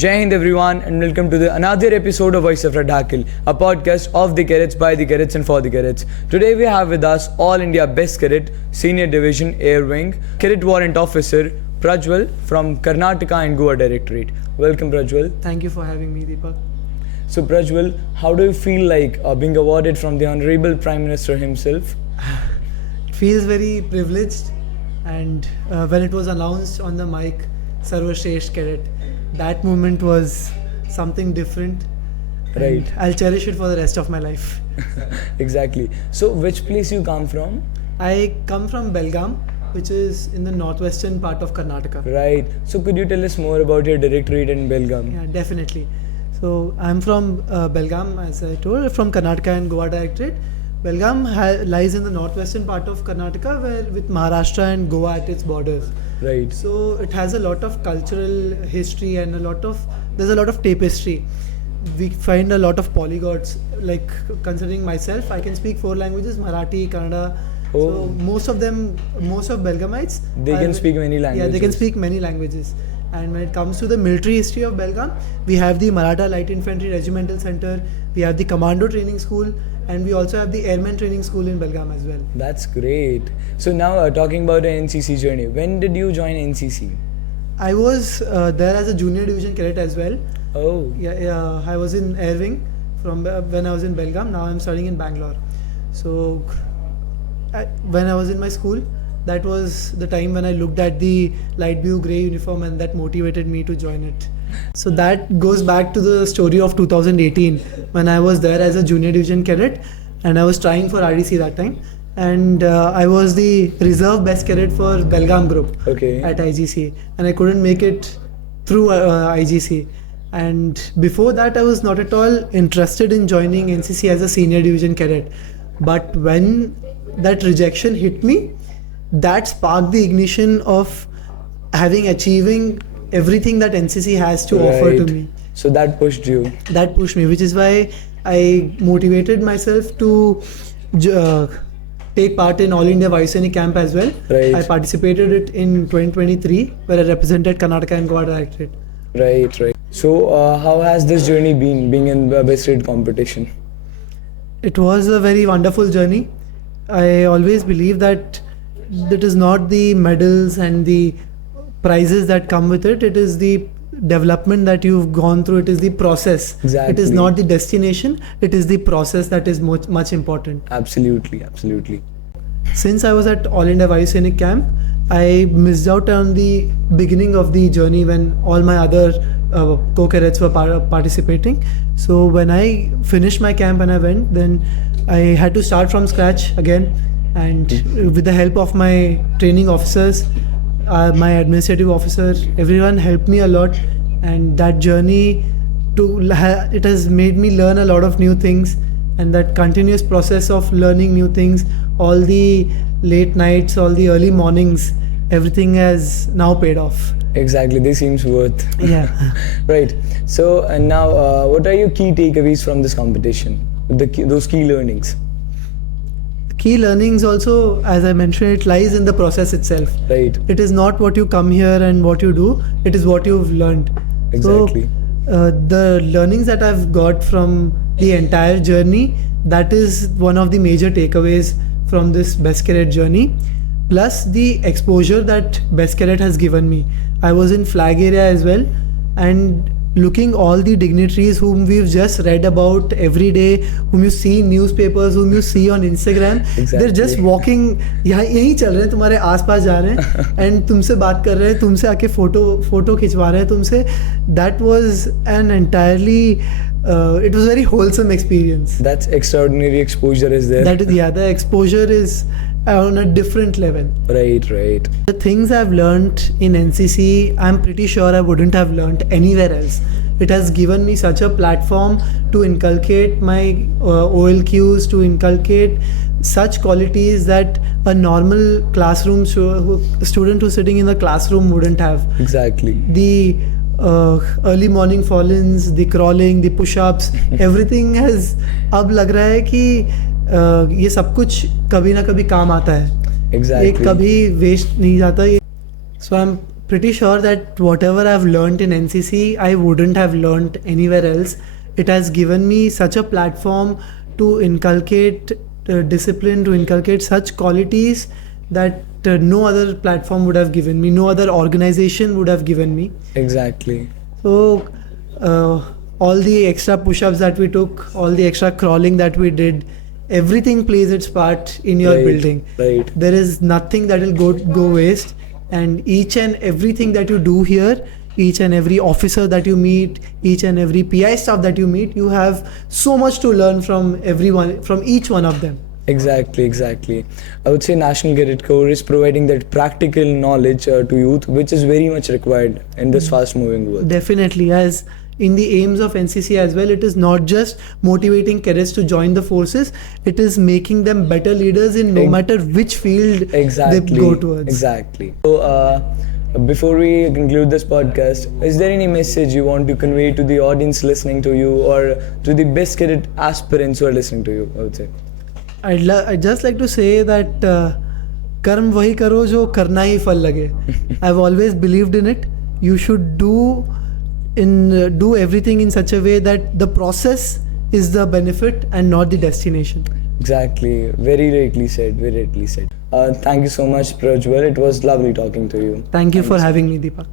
Jai Hind everyone, and welcome to another episode of Voice of Radhakil, a podcast of the cadets, by the cadets and for the cadets. Today we have with us All India Best Cadet, Senior Division Air Wing, Cadet Warrant Officer Prajjwal from Karnataka and Goa Directorate. Welcome Prajjwal. Thank you for having me, Deepak. So Prajjwal, how do you feel like being awarded from the Honorable Prime Minister himself? It feels very privileged, and when it was announced on the mic, Sarvashresht Cadet, that moment was something different. Right. I'll cherish it for the rest of my life. Exactly. So which place you come from? I come from Belgaum, which is in the northwestern part of Karnataka. Right. So could you tell us more about your directorate in Belgaum? Yeah, definitely. So I'm from Belgaum, as I told, from Karnataka and Goa Directorate. Belgaum lies in the northwestern part of Karnataka, where with Maharashtra and Goa at its borders. Right. So it has a lot of cultural history and there's a lot of tapestry. We find a lot of polyglots. Like considering myself, I can speak 4 languages: Marathi, Kannada. Oh. So most of Belgamites, They can speak many languages. Yeah, they can speak many languages. And when it comes to the military history of Belgaum, we have the Maratha Light Infantry Regimental Center, we have the Commando Training School, and we also have the Airman Training School in Belgaum as well. That's great. So now talking about the NCC journey, when did you join NCC? I was there as a junior division cadet as well. Oh. Yeah, I was in Air Wing from when I was in Belgaum. Now I'm studying in Bangalore. So when I was in my school, that was the time when I looked at the light blue grey uniform, and that motivated me to join it. So that goes back to the story of 2018, when I was there as a junior division cadet and I was trying for RDC that time, and I was the reserve best cadet for Belgaum group at IGC, and I couldn't make it through IGC. And before that, I was not at all interested in joining NCC as a senior division cadet. But when that rejection hit me, that sparked the ignition of achieving everything that NCC has to offer to me. So that pushed you. That pushed me, which is why I motivated myself to take part in All India Vayu camp as well. Right. I participated it in 2023, where I represented Karnataka and Goa Directorate. Right. So how has this journey been, being in the best grade competition? It was a very wonderful journey. I always believe that it is not the medals and the prizes that come with it. It is the development that you've gone through. It is the process. Exactly. It is not the destination. It is the process that is much important. Absolutely. Since I was at All India Vayu camp, I missed out on the beginning of the journey when all my other co-cadets were participating. So when I finished my camp and I went, then I had to start from scratch again. And with the help of my training officers, my administrative officer, everyone helped me a lot. And that journey, it has made me learn a lot of new things. And that continuous process of learning new things, all the late nights, all the early mornings, everything has now paid off. Exactly, this seems worth. Yeah. Right. So now, what are your key takeaways from this competition? Those key learnings. Key learnings also, as I mentioned, it lies in the process itself. Right. It is not what you come here and what you do, it is what you've learned. Exactly. So, the learnings that I've got from the entire journey, that is one of the major takeaways from this Best Cadet journey. Plus the exposure that Best Cadet has given me. I was in flag area as well, and looking all the dignitaries whom we've just read about every day, whom you see in newspapers, whom you see on Instagram, they're just walking, यहीं चल रहे हैं, तुम्हारे आसपास जा रहे हैं, and तुमसे बात कर रहे हैं, तुमसे आके फोटो खिंचवा रहे हैं तुमसे. That was an entirely it was very wholesome experience. That's extraordinary exposure is there. The exposure is on a different level. Right. The things I've learned in NCC, I'm pretty sure I wouldn't have learned anywhere else. It has given me such a platform to inculcate my OLQs, to inculcate such qualities that a normal classroom student who's sitting in the classroom wouldn't have. Exactly. The early morning fall-ins, the crawling, the push-ups, everything has अब लग रहा है कि ये सब कुछ कभी ना कभी काम आता है. Exactly. ये कभी वेस्ट नहीं जाता. So I'm pretty sure that whatever I've learned in NCC, I wouldn't have learned anywhere else. It has given me such a platform to inculcate discipline, to inculcate such qualities that no other platform would have given me, no other organization would have given me. Exactly. So, all the extra push-ups that we took, all the extra crawling that we did, everything plays its part in your building. Right. There is nothing that will go waste, and each and everything that you do here, each and every officer that you meet, each and every PI staff that you meet, you have so much to learn from everyone, from each one of them. Exactly. I would say National Cadet Corps is providing that practical knowledge to youth, which is very much required in this fast-moving world. Definitely, as in the aims of NCC as well, it is not just motivating cadets to join the forces, it is making them better leaders in no matter which field they go towards. Exactly. So, before we conclude this podcast, is there any message you want to convey to the audience listening to you, or to the best cadet aspirants who are listening to you, I would say? I'd just like to say that कर्म वही करो जो करना ही फल लगे. I've always believed in it. You should do everything in such a way that the process is the benefit and not the destination. Exactly. Very rightly said. Thank you so much, Prajjwal. It was lovely talking to you. Thank you for having me, Deepak.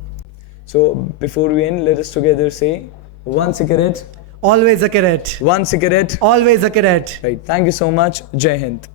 So, before we end, let us together say, once a cadet, Always a cadet. once a cadet. Always a cadet. Right. Thank you so much. Jai Hind.